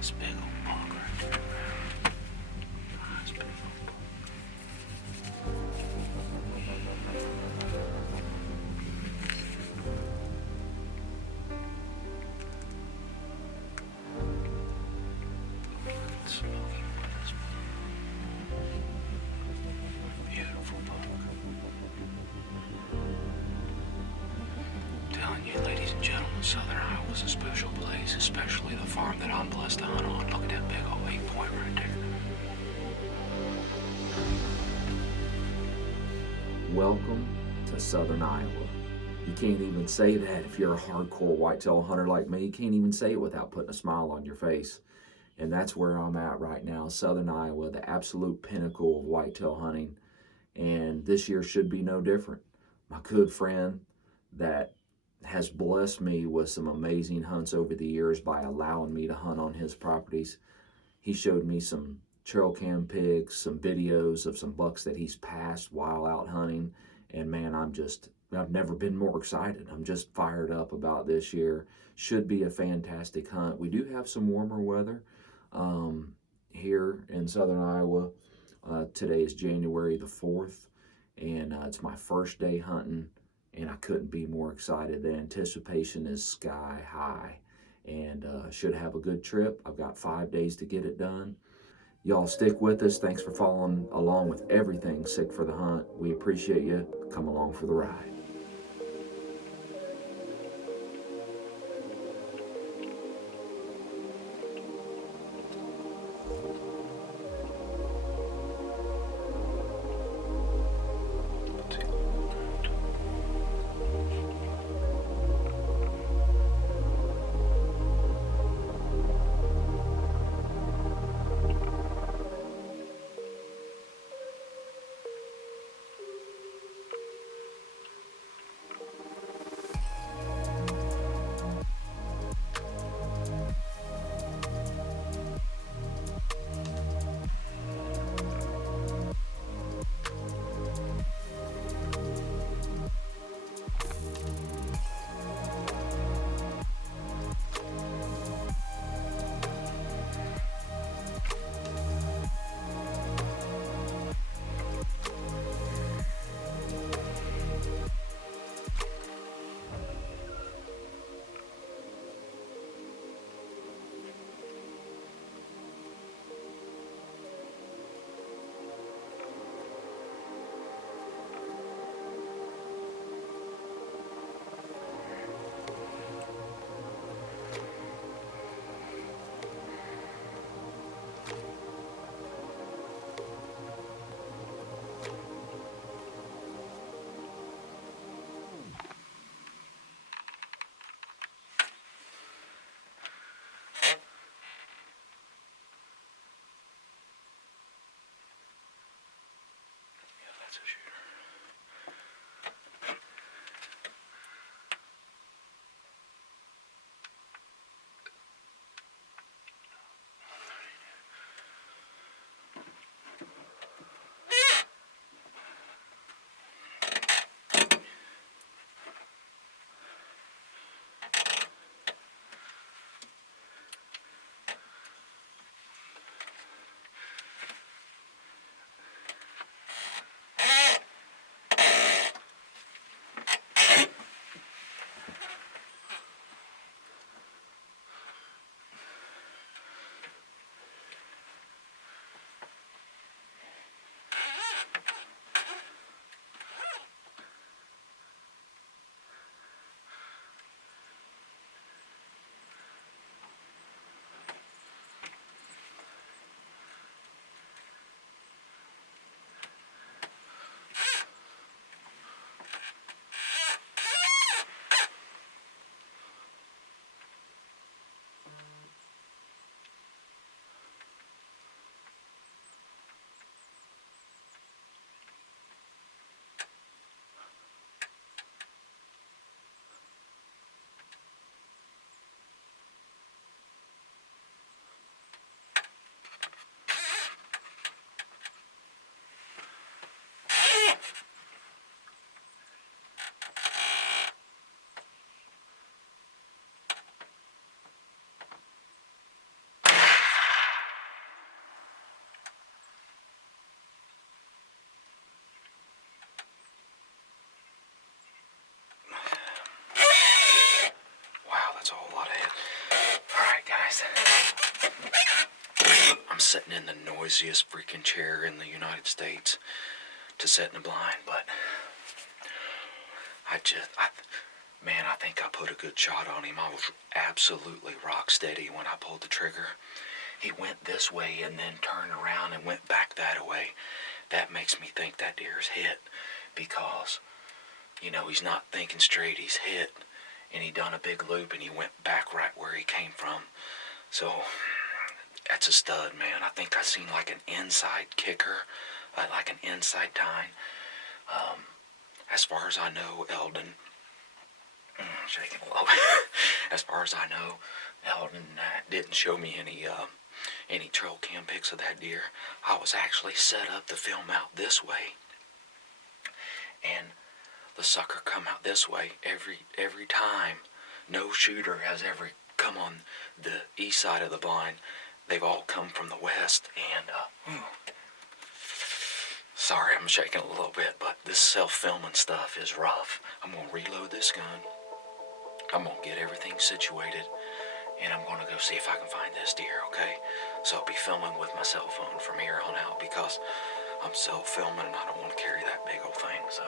Nice big old buck right there. Nice big old buck. Smoky with this beautiful buck. Telling you, ladies and gentlemen, Southern Iowa's a special place, especially the farm that I'm blessed to hunt on. Look at that big old 8-point right there. Welcome to Southern Iowa. You can't even say that if you're a hardcore whitetail hunter like me. You can't even say it without putting a smile on your face. And that's where I'm at right now, Southern Iowa, the absolute pinnacle of whitetail hunting. And this year should be no different. My good friend that has blessed me with some amazing hunts over the years by allowing me to hunt on his properties. He showed me some trail cam pics, some videos of some bucks that he's passed while out hunting. And man, I've never been more excited. I'm just fired up about this year. Should be a fantastic hunt. We do have some warmer weather here in Southern Iowa. Today is January the 4th, and it's my first day hunting, and I couldn't be more excited. The anticipation is sky high, and should have a good trip. I've got 5 days to get it done. Y'all stick with us. Thanks for following along with everything Sick for the Hunt. We appreciate you. Come along for the ride. sitting in the noisiest freaking chair in the United States to sit in the blind, but man, I think I put a good shot on him. I was absolutely rock steady when I pulled the trigger. He went this way and then turned around and went back that way. That makes me think that deer's hit because, you know, he's not thinking straight. He's hit, and he done a big loop, and he went back right where he came from. So that's a stud, man. I think I seen like an inside kicker, like an inside tine. As far as I know, Eldon, shaking a little bit. As far as I know, Eldon didn't show me any trail cam pics of that deer. I was actually set up to film out this way, and the sucker come out this way every time. No shooter has ever come on the east side of the blind. They've all come from the west, and sorry, I'm shaking a little bit, but this self-filming stuff is rough. I'm gonna reload this gun. I'm gonna get everything situated, and I'm gonna go see if I can find this deer, okay? So I'll be filming with my cell phone from here on out because I'm self-filming and I don't want to carry that big old thing, so.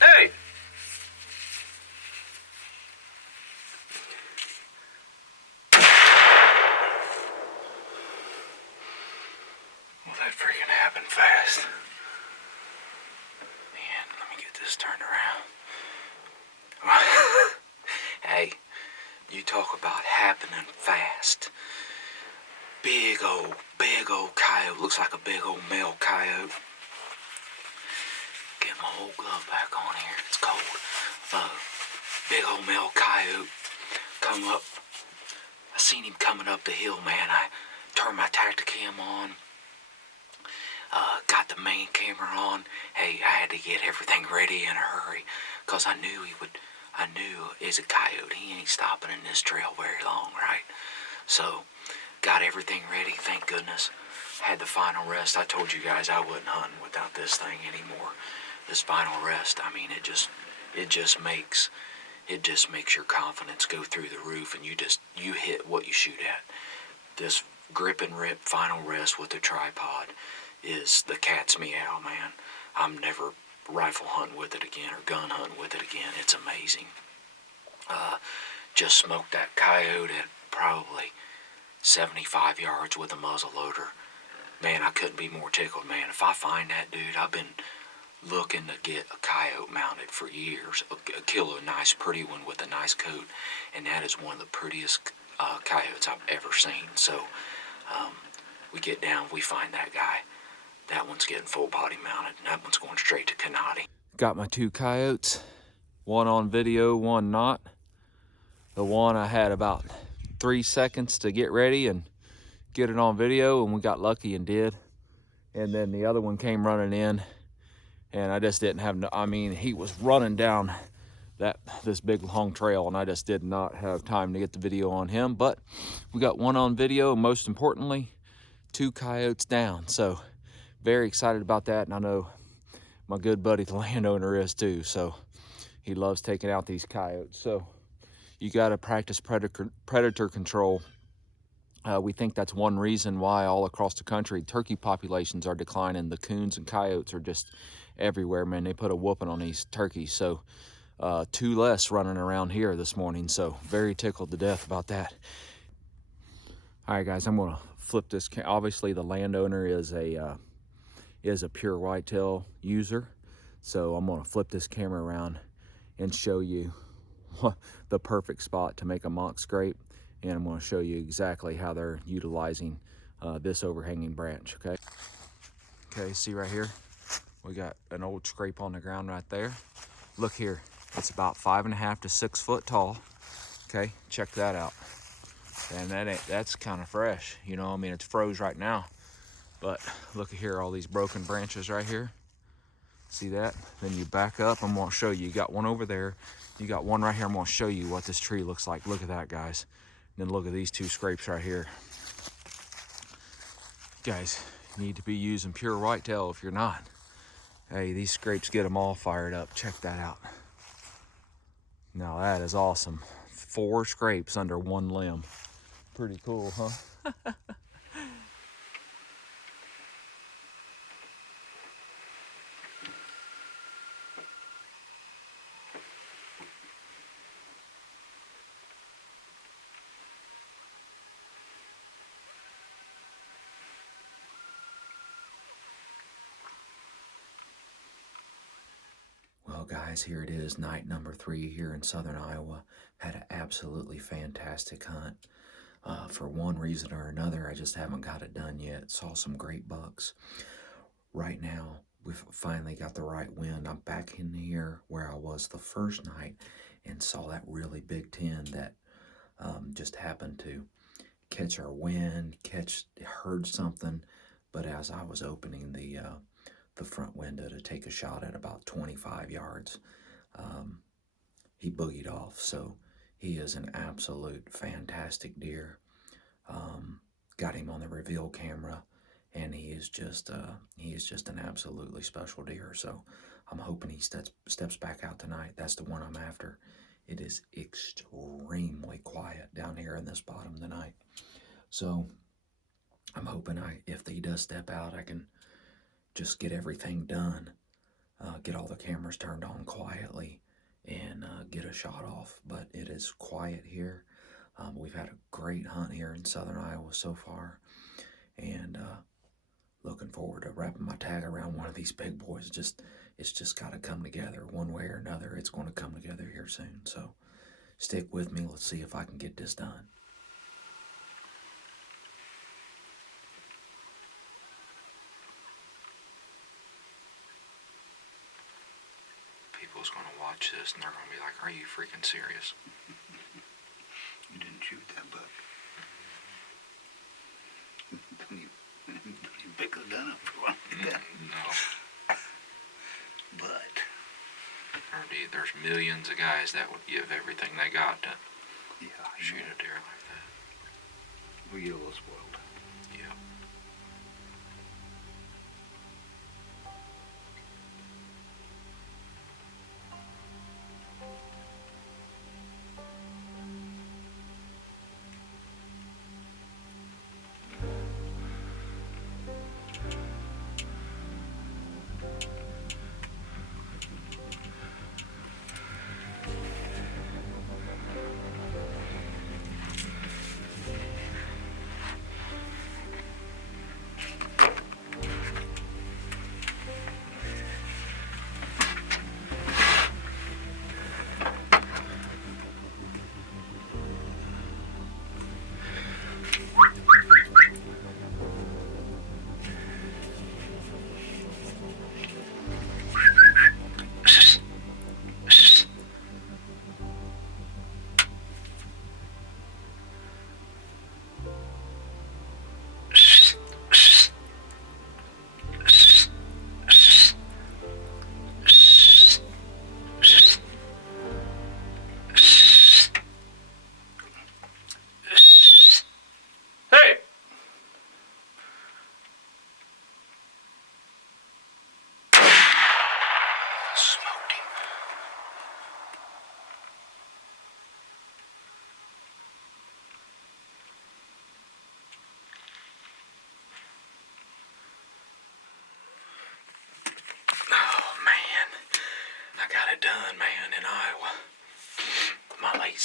Hey! Well, that freaking happened fast. Man, let me get this turned around. Hey, you talk about happening fast. Big old coyote. Looks like a big old male coyote. Get my old glove back on here. It's cold. Big old male coyote come up. I seen him coming up the hill, man. I turned my Tacticam on. Got the main camera on. Hey, I had to get everything ready in a hurry because I knew he's a coyote. He ain't stopping in this trail very long, right? So, got everything ready, thank goodness. Had the final rest. I told you guys I wouldn't hunt without this thing anymore. This final rest, I mean, it just makes your confidence go through the roof, and you hit what you shoot at. This grip and rip final rest with the tripod is the cat's meow, man. I'm never rifle hunting with it again or gun hunting with it again. It's amazing. Just smoked that coyote at probably 75 yards with a muzzleloader. Man, I couldn't be more tickled, man. If I find that dude, I've been looking to get a coyote mounted for years. Kill a nice pretty one with a nice coat, and that is one of the prettiest coyotes I've ever seen. So we get down, we find that guy. That one's getting full body mounted, and that one's going straight to Coyote. Got my two coyotes. One on video, one not. The one I had about 3 seconds to get ready and get it on video, and we got lucky and did. And then the other one came running in, and I just didn't have no, I mean, he was running down this big long trail, and I just did not have time to get the video on him. But we got one on video, and most importantly, 2 coyotes down. So very excited about that, and I know my good buddy the landowner is too. So he loves taking out these coyotes. So you got to practice predator control. We think that's one reason why all across the country turkey populations are declining. The coons and coyotes are just everywhere, man. They put a whooping on these turkeys. So 2 less running around here this morning. So very tickled to death about that. All right, guys, I'm gonna flip this. Obviously, the landowner is a pure whitetail user. So I'm gonna flip this camera around and show you the perfect spot to make a mock scrape. And I'm going to show you exactly how they're utilizing this overhanging branch, okay? Okay, see right here? We got an old scrape on the ground right there. Look here, it's about 5.5 to 6 foot tall. Okay, check that out. And that's kind of fresh, you know, I mean, it's froze right now. But look at here, all these broken branches right here. See that? Then you back up, I'm going to show you. You got one over there, you got one right here. I'm going to show you what this tree looks like. Look at that, guys. And then look at these 2 scrapes right here. Guys, you need to be using pure whitetail if you're not. Hey, these scrapes get them all fired up. Check that out. Now that is awesome. 4 scrapes under 1 limb. Pretty cool, huh? Well, guys, here it is, night number 3 here in southern Iowa. Had an absolutely fantastic hunt. For one reason or another, I just haven't got it done yet. Saw some great bucks. Right now, we've finally got the right wind. I'm back in here where I was the first night and saw that really big 10 that just happened to catch our wind, heard something. But as I was opening the front window to take a shot at about 25 yards, he boogied off. So he is an absolute fantastic deer. Got him on the reveal camera, and he is just an absolutely special deer. So I'm hoping he steps back out tonight. That's the one I'm after. It is extremely quiet down here in this bottom tonight. So I'm hoping if he does step out, I can just get everything done, get all the cameras turned on quietly, and get a shot off. But it is quiet here. We've had a great hunt here in southern Iowa so far, and looking forward to wrapping my tag around one of these big boys. It's just got to come together one way or another. It's going to come together here soon. So stick with me. Let's see if I can get this done. People's going to watch this and they're going to be like, "Are you freaking serious?" You didn't shoot that buck. You pick the gun up for one. No. But There's millions of guys that would give everything they got to yeah, shoot a deer like that. we get a little spoiled. Yeah.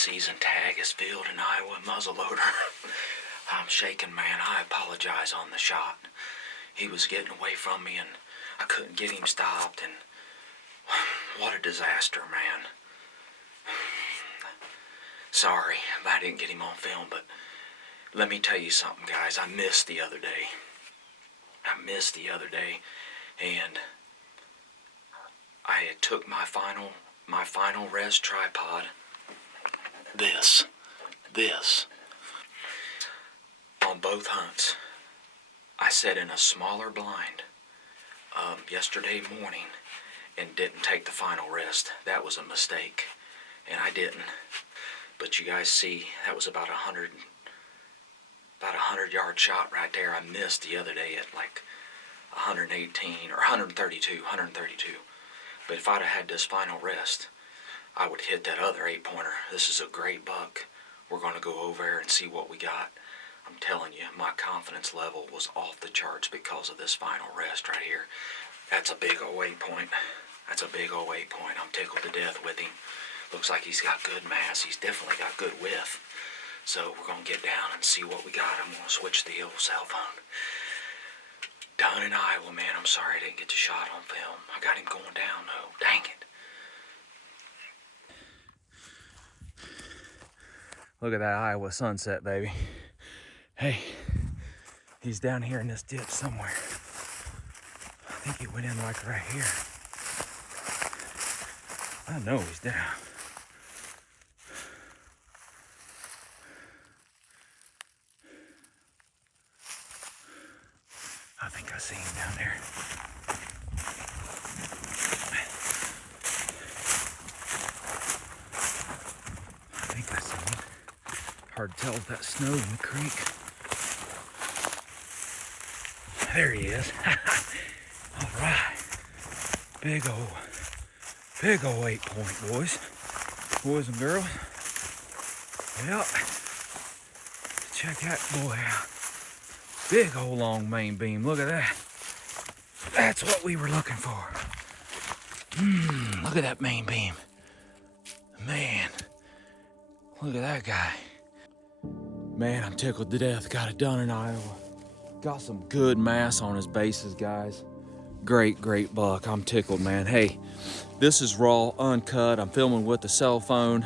season tag is filled in Iowa muzzleloader. I'm shaking, man. I apologize on the shot. He was getting away from me and I couldn't get him stopped, and what a disaster, man. Sorry I didn't get him on film, but let me tell you something, guys. I missed the other day. And I took my final res tripod. This. On both hunts. I set in a smaller blind yesterday morning and didn't take the final rest. That was a mistake, and I didn't. But you guys see, that was about a 100-yard shot right there. I missed the other day at like 118 or 132. But if I'd have had this final rest, I would hit that other 8-pointer. This is a great buck. We're going to go over there and see what we got. I'm telling you, my confidence level was off the charts because of this final rest right here. That's a big old 8-point. I'm tickled to death with him. Looks like he's got good mass. He's definitely got good width. So we're going to get down and see what we got. I'm going to switch the old cell phone. Down in Iowa, man. I'm sorry I didn't get the shot on film. I got him going down, though. Dang it. Look at that Iowa sunset, baby. Hey, he's down here in this ditch somewhere. I think he went in like right here. I know he's down. I think I see him down there. I think I see him. Hard to tell if that snowed in the creek. There he is. All right. Big old 8-point, boys and girls. Yep. Check that boy out. Big old long main beam. Look at that. That's what we were looking for. Look at that main beam. Man, look at that guy. Man, I'm tickled to death. Got it done in Iowa. Got some good mass on his bases, guys. Great buck. I'm tickled, man. Hey, this is raw, uncut. I'm filming with the cell phone.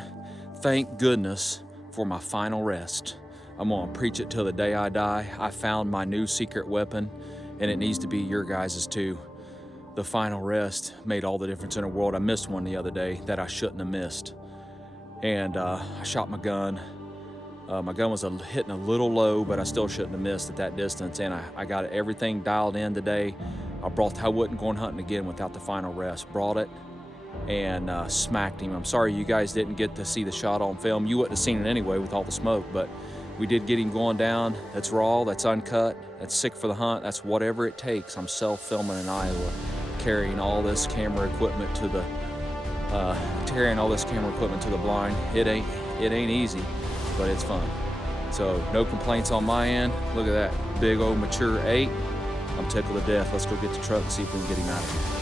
Thank goodness for my final rest. I'm gonna preach it till the day I die. I found my new secret weapon, and it needs to be your guys's too. The final rest made all the difference in the world. I missed one the other day that I shouldn't have missed. And I shot my gun. My gun was hitting a little low, but I still shouldn't have missed at that distance. And I got everything dialed in today. I wasn't going hunting again without the final rest. Brought it and smacked him. I'm sorry you guys didn't get to see the shot on film. You wouldn't have seen it anyway with all the smoke, but we did get him going down. That's raw, that's uncut, that's sick for the hunt, that's whatever it takes. I'm self-filming in Iowa, carrying all this camera equipment to the blind. It ain't easy, but it's fun. So no complaints on my end. Look at that big old mature 8. I'm tickled to death. Let's go get the truck and see if we can get him out of here.